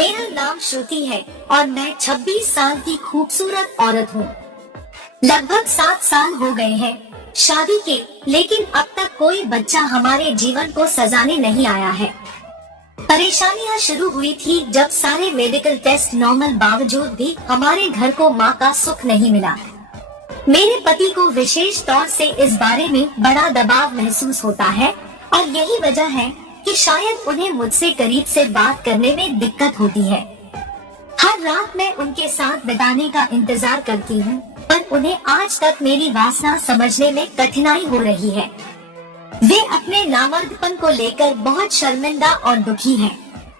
मेरा नाम श्रुति है और मैं 26 साल की खूबसूरत औरत हूँ। लगभग 7 साल हो गए हैं शादी के, लेकिन अब तक कोई बच्चा हमारे जीवन को सजाने नहीं आया है। परेशानियाँ शुरू हुई थी जब सारे मेडिकल टेस्ट नॉर्मल बावजूद भी हमारे घर को माँ का सुख नहीं मिला। मेरे पति को विशेष तौर से इस बारे में बड़ा दबाव महसूस होता है और यही वजह है कि शायद उन्हें मुझसे करीब से बात करने में दिक्कत होती है। हर रात मैं उनके साथ बिताने का इंतजार करती हूँ, पर उन्हें आज तक मेरी वासना समझने में कठिनाई हो रही है। वे अपने नामर्दपन को लेकर बहुत शर्मिंदा और दुखी हैं,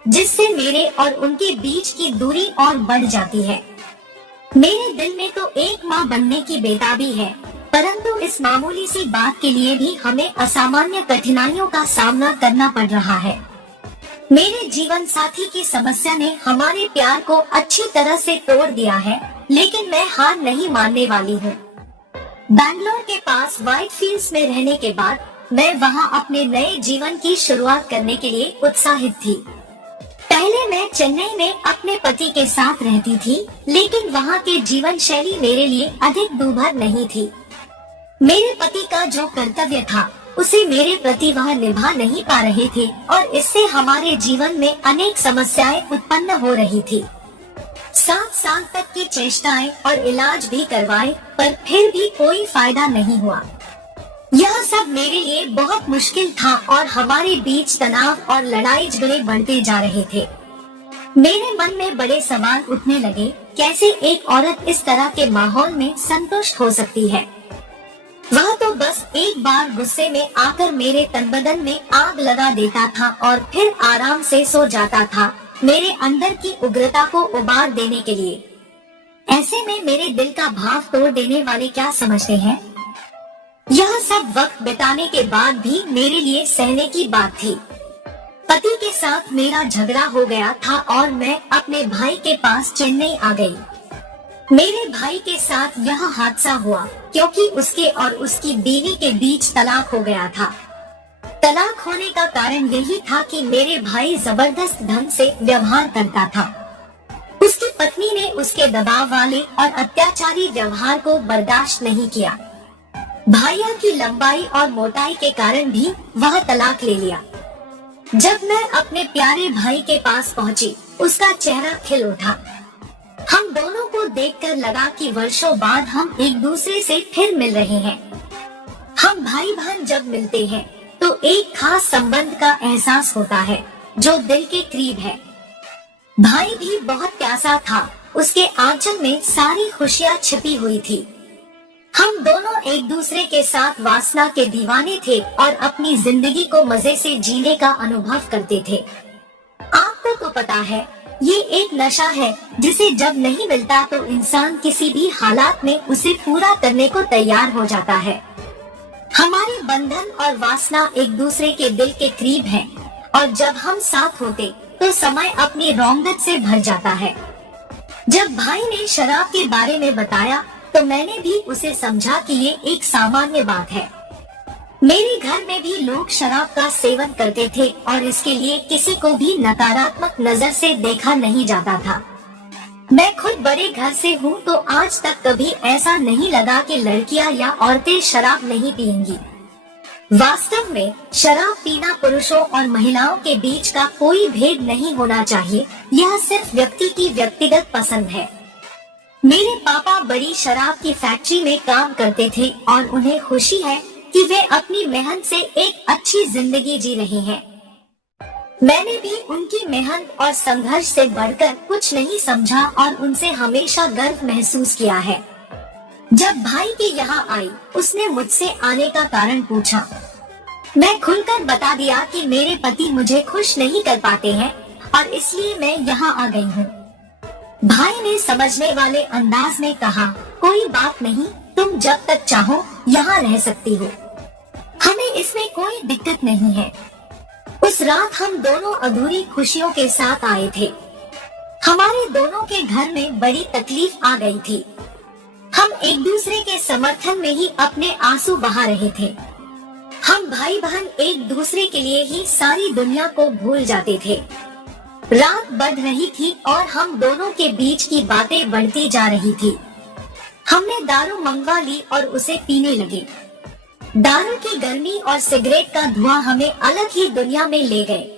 जिससे मेरे और उनके बीच की दूरी और बढ़ जाती है। मेरे दिल में तो एक माँ बनने की बेताबी है, परंतु इस मामूली सी बात के लिए भी हमें असामान्य कठिनाइयों का सामना करना पड़ रहा है। मेरे जीवन साथी की समस्या ने हमारे प्यार को अच्छी तरह से तोड़ दिया है, लेकिन मैं हार नहीं मानने वाली हूँ। बैंगलोर के पास व्हाइट फील्ड्स में रहने के बाद मैं वहाँ अपने नए जीवन की शुरुआत करने के लिए उत्साहित थी। पहले मैं चेन्नई में अपने पति के साथ रहती थी, लेकिन वहाँ के जीवन शैली मेरे लिए अधिक दूभर नहीं थी। मेरे पति का जो कर्तव्य था उसे मेरे प्रति वह निभा नहीं पा रहे थे और इससे हमारे जीवन में अनेक समस्याएं उत्पन्न हो रही थी। 7 साल तक की चेष्टाएं और इलाज भी करवाए, पर फिर भी कोई फायदा नहीं हुआ। यह सब मेरे लिए बहुत मुश्किल था और हमारे बीच तनाव और लड़ाई झगड़े बढ़ते जा रहे थे। मेरे मन में बड़े सवाल उठने लगे, कैसे एक औरत इस तरह के माहौल में संतुष्ट हो सकती है। वह तो बस एक बार गुस्से में आकर मेरे तन बदन में आग लगा देता था और फिर आराम से सो जाता था, मेरे अंदर की उग्रता को उबार देने के लिए। ऐसे में मेरे दिल का भाव तोड़ देने वाले क्या समझते हैं? यह सब वक्त बिताने के बाद भी मेरे लिए सहने की बात थी। पति के साथ मेरा झगड़ा हो गया था और मैं अपने भाई के पास चेन्नई आ गई। मेरे भाई के साथ यह हादसा हुआ क्योंकि उसके और उसकी बीवी के बीच तलाक हो गया था। तलाक होने का कारण यही था कि मेरे भाई जबरदस्त ढंग से व्यवहार करता था। उसकी पत्नी ने उसके दबाव वाले और अत्याचारी व्यवहार को बर्दाश्त नहीं किया। भाइयों की लंबाई और मोटाई के कारण भी वह तलाक ले लिया। जब मैं अपने प्यारे भाई के पास पहुंची, उसका चेहरा खिल उठा। हम दोनों को देखकर लगा कि वर्षों बाद हम एक दूसरे से फिर मिल रहे हैं। हम भाई बहन जब मिलते हैं तो एक खास संबंध का एहसास होता है जो दिल के करीब है। भाई भी बहुत प्यासा था, उसके आंचल में सारी खुशियाँ छिपी हुई थी। हम दोनों एक दूसरे के साथ वासना के दीवाने थे और अपनी जिंदगी को मजे से जीने का अनुभव करते थे। आपको तो पता है, ये एक नशा है जिसे जब नहीं मिलता तो इंसान किसी भी हालात में उसे पूरा करने को तैयार हो जाता है। हमारे बंधन और वासना एक दूसरे के दिल के करीब है और जब हम साथ होते तो समय अपनी रौनक से भर जाता है। जब भाई ने शराब के बारे में बताया तो मैंने भी उसे समझा कि ये एक सामान्य बात है। मेरे घर में भी लोग शराब का सेवन करते थे और इसके लिए किसी को भी नकारात्मक नजर से देखा नहीं जाता था। मैं खुद बड़े घर से हूँ तो आज तक कभी ऐसा नहीं लगा कि लड़कियाँ या औरतें शराब नहीं पिएंगी। वास्तव में शराब पीना पुरुषों और महिलाओं के बीच का कोई भेद नहीं होना चाहिए, यह सिर्फ व्यक्ति की व्यक्तिगत पसंद है। मेरे पापा बड़ी शराब की फैक्ट्री में काम करते थे और उन्हें खुशी है कि वे अपनी मेहनत से एक अच्छी जिंदगी जी रहे हैं। मैंने भी उनकी मेहनत और संघर्ष से बढ़कर कुछ नहीं समझा और उनसे हमेशा गर्व महसूस किया है। जब भाई के यहाँ आई, उसने मुझसे आने का कारण पूछा। मैं खुलकर बता दिया कि मेरे पति मुझे खुश नहीं कर पाते हैं और इसलिए मैं यहाँ आ गई हूँ। भाई ने समझने वाले अंदाज में कहा, कोई बात नहीं, तुम जब तक चाहो यहाँ रह सकती हो, हमें इसमें कोई दिक्कत नहीं है। उस रात हम दोनों अधूरी खुशियों के साथ आए थे। हमारे दोनों के घर में बड़ी तकलीफ आ गई थी। हम एक दूसरे के समर्थन में ही अपने आंसू बहा रहे थे। हम भाई बहन एक दूसरे के लिए ही सारी दुनिया को भूल जाते थे। रात बढ़ रही थी और हम दोनों के बीच की बातें बढ़ती जा रही थी। हमने दारू मंगवा ली और उसे पीने लगे। दारू की गर्मी और सिगरेट का धुआं हमें अलग ही दुनिया में ले गए।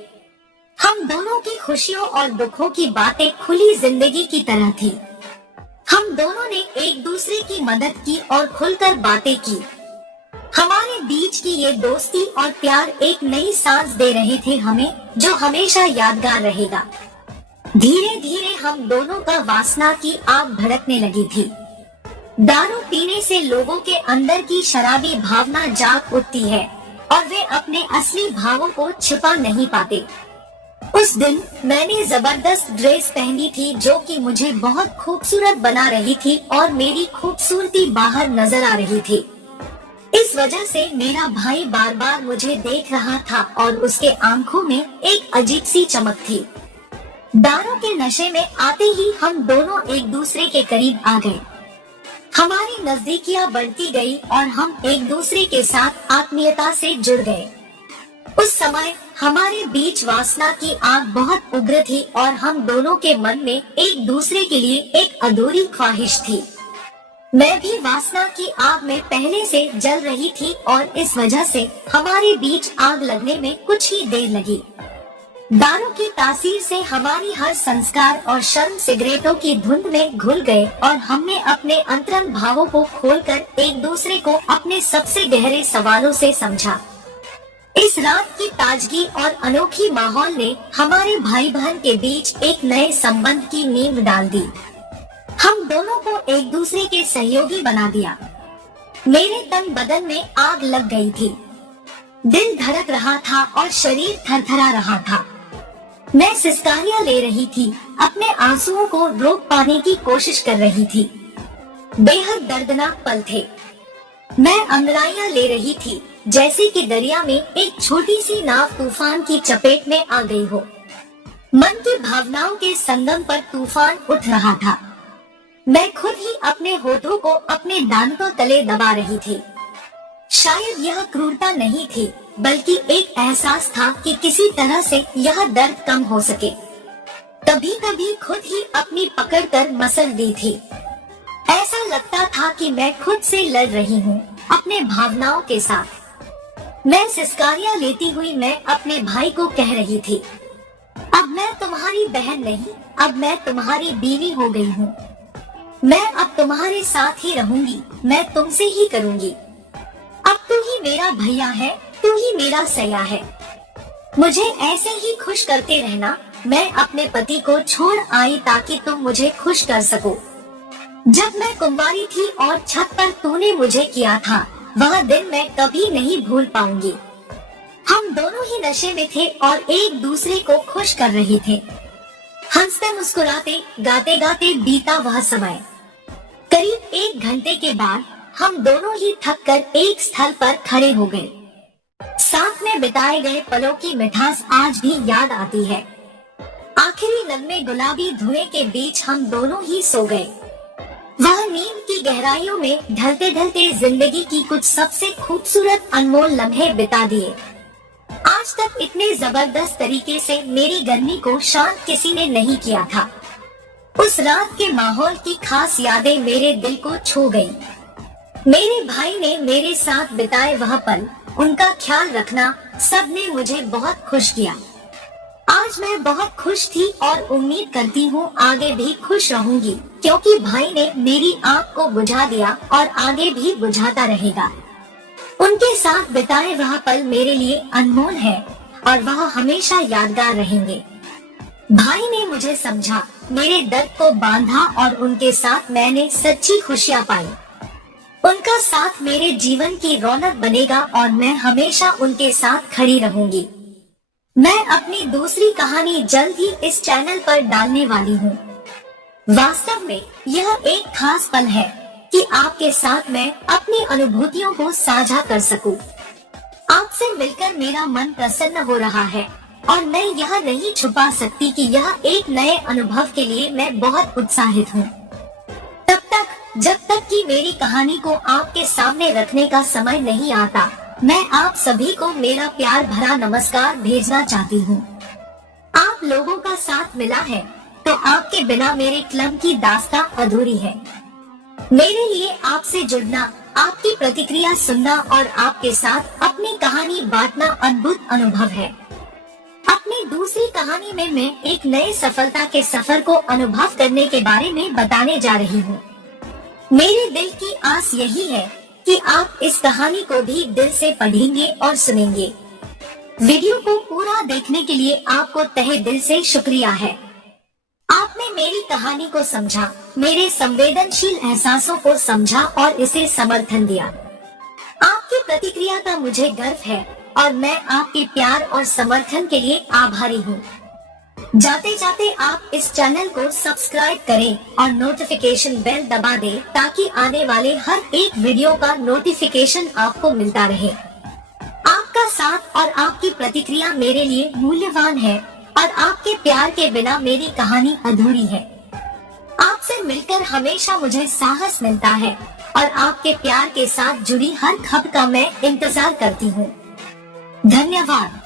हम दोनों की खुशियों और दुखों की बातें खुली जिंदगी की तरह थी। हम दोनों ने एक दूसरे की मदद की और खुलकर बातें की। हमारे बीच की ये दोस्ती और प्यार एक नई सांस दे रहे थे हमें, जो हमेशा यादगार रहेगा। धीरे धीरे हम दोनों का वासना की आग भड़कने लगी थी। दारू पीने से लोगों के अंदर की शराबी भावना जाग उठती है और वे अपने असली भावों को छिपा नहीं पाते। उस दिन मैंने जबरदस्त ड्रेस पहनी थी जो कि मुझे बहुत खूबसूरत बना रही थी और मेरी खूबसूरती बाहर नजर आ रही थी। इस वजह से मेरा भाई बार बार मुझे देख रहा था और उसके आंखों में एक अजीब सी चमक थी। दारू के नशे में आते ही हम दोनों एक दूसरे के करीब आ गए। हमारी नजदीकियां बढ़ती गई और हम एक दूसरे के साथ आत्मीयता से जुड़ गए। उस समय हमारे बीच वासना की आग बहुत उग्र थी और हम दोनों के मन में एक दूसरे के लिए एक अधूरी ख्वाहिश थी। मैं भी वासना की आग में पहले से जल रही थी और इस वजह से हमारे बीच आग लगने में कुछ ही देर लगी। दारू की तासीर से हमारी हर संस्कार और शर्म सिगरेटों की धुंध में घुल गए और हमने अपने अंतरंग भावों को खोलकर एक दूसरे को अपने सबसे गहरे सवालों से समझा। इस रात की ताजगी और अनोखी माहौल ने हमारे भाई बहन के बीच एक नए संबंध की नींव डाल दी। हम दोनों को एक दूसरे के सहयोगी बना दिया। मेरे तन बदन में आग लग गई थी। दिल धड़क रहा था और शरीर थरथरा रहा था। मैं सिसकारियां ले रही थी, अपने आंसुओं को रोक पाने की कोशिश कर रही थी। बेहद दर्दनाक पल थे। मैं अंगड़ाइयां ले रही थी, जैसे कि दरिया में एक छोटी सी नाव तूफान की चपेट में आ गई हो। मन की भावनाओं के संगम पर तूफान उठ रहा था। मैं खुद ही अपने होठों को अपने दांतों तले दबा रही थी। शायद यह क्रूरता नहीं थी, बल्कि एक एहसास था कि किसी तरह से यह दर्द कम हो सके। कभी कभी खुद ही अपनी पकड़ कर मसल दी थी। ऐसा लगता था कि मैं खुद से लड़ रही हूँ अपने भावनाओं के साथ। मैं सिसकारियां लेती हुई मैं अपने भाई को कह रही थी, अब मैं तुम्हारी बहन नहीं, अब मैं तुम्हारी बीवी हो गई हूँ। मैं अब तुम्हारे साथ ही रहूंगी, मैं तुमसे ही करूंगी। अब तू ही मेरा भैया है, तू ही मेरा सया है। मुझे ऐसे ही खुश करते रहना। मैं अपने पति को छोड़ आई ताकि तुम मुझे खुश कर सको। जब मैं कुंवारी थी और छत पर तूने मुझे किया था, वह दिन मैं कभी नहीं भूल पाऊंगी। हम दोनों ही नशे में थे और एक दूसरे को खुश कर रहे थे। हंसते मुस्कुराते गाते गाते बीता वह समय। करीब 1 घंटे के बाद हम दोनों ही थक कर एक स्थल पर खड़े हो गए। साथ में बिताए गए पलों की मिठास आज भी याद आती है। आखिरी नगमे गुलाबी धुएं के बीच हम दोनों ही सो गए। वह नींद की गहराइयों में ढलते ढलते जिंदगी की कुछ सबसे खूबसूरत अनमोल लम्हे बिता दिए। आज तक इतने जबरदस्त तरीके से मेरी गर्मी को शांत किसी ने नहीं किया था। उस रात के माहौल की खास यादें मेरे दिल को छू गई। मेरे भाई ने मेरे साथ बिताए वह पल, उनका ख्याल रखना, सब ने मुझे बहुत खुश किया। आज मैं बहुत खुश थी और उम्मीद करती हूँ आगे भी खुश रहूंगी, क्योंकि भाई ने मेरी आग को बुझा दिया और आगे भी बुझाता रहेगा। उनके साथ बिताए वह पल मेरे लिए अनमोल है और वह हमेशा यादगार रहेंगे। भाई ने मुझे समझा, मेरे दर्द को बांधा और उनके साथ मैंने सच्ची खुशियाँ पाई। उनका साथ मेरे जीवन की रौनक बनेगा और मैं हमेशा उनके साथ खड़ी रहूंगी। मैं अपनी दूसरी कहानी जल्द ही इस चैनल पर डालने वाली हूँ। वास्तव में यह एक खास पल है कि आपके साथ मैं अपनी अनुभूतियों को साझा कर सकूं। आपसे मिलकर मेरा मन प्रसन्न हो रहा है और मैं यह नहीं छुपा सकती कि यह एक नए अनुभव के लिए मैं बहुत उत्साहित हूँ। तब तक, जब तक कि मेरी कहानी को आपके सामने रखने का समय नहीं आता, मैं आप सभी को मेरा प्यार भरा नमस्कार भेजना चाहती हूँ। आप लोगों का साथ मिला है तो आपके बिना मेरे क्लब की दास्तां अधूरी है। मेरे लिए आपसे जुड़ना, आपकी प्रतिक्रिया सुनना और आपके साथ अपनी कहानी बांटना अद्भुत अनुभव है। अपनी दूसरी कहानी में मैं एक नए सफलता के सफर को अनुभव करने के बारे में बताने जा रही हूँ। मेरे दिल की आस यही है कि आप इस कहानी को भी दिल से पढ़ेंगे और सुनेंगे। वीडियो को पूरा देखने के लिए आपको तहे दिल से शुक्रिया है। आपने मेरी कहानी को समझा, मेरे संवेदनशील एहसासों को समझा और इसे समर्थन दिया। आपकी प्रतिक्रिया का मुझे गर्व है और मैं आपके प्यार और समर्थन के लिए आभारी हूँ। जाते जाते आप इस चैनल को सब्सक्राइब करें और नोटिफिकेशन बेल दबा दें ताकि आने वाले हर एक वीडियो का नोटिफिकेशन आपको मिलता रहे। आपका साथ और आपकी प्रतिक्रिया मेरे लिए मूल्यवान है और आपके प्यार के बिना मेरी कहानी अधूरी है। आपसे मिलकर हमेशा मुझे साहस मिलता है और आपके प्यार के साथ जुड़ी हर खबर का मैं इंतजार करती हूँ। धन्यवाद।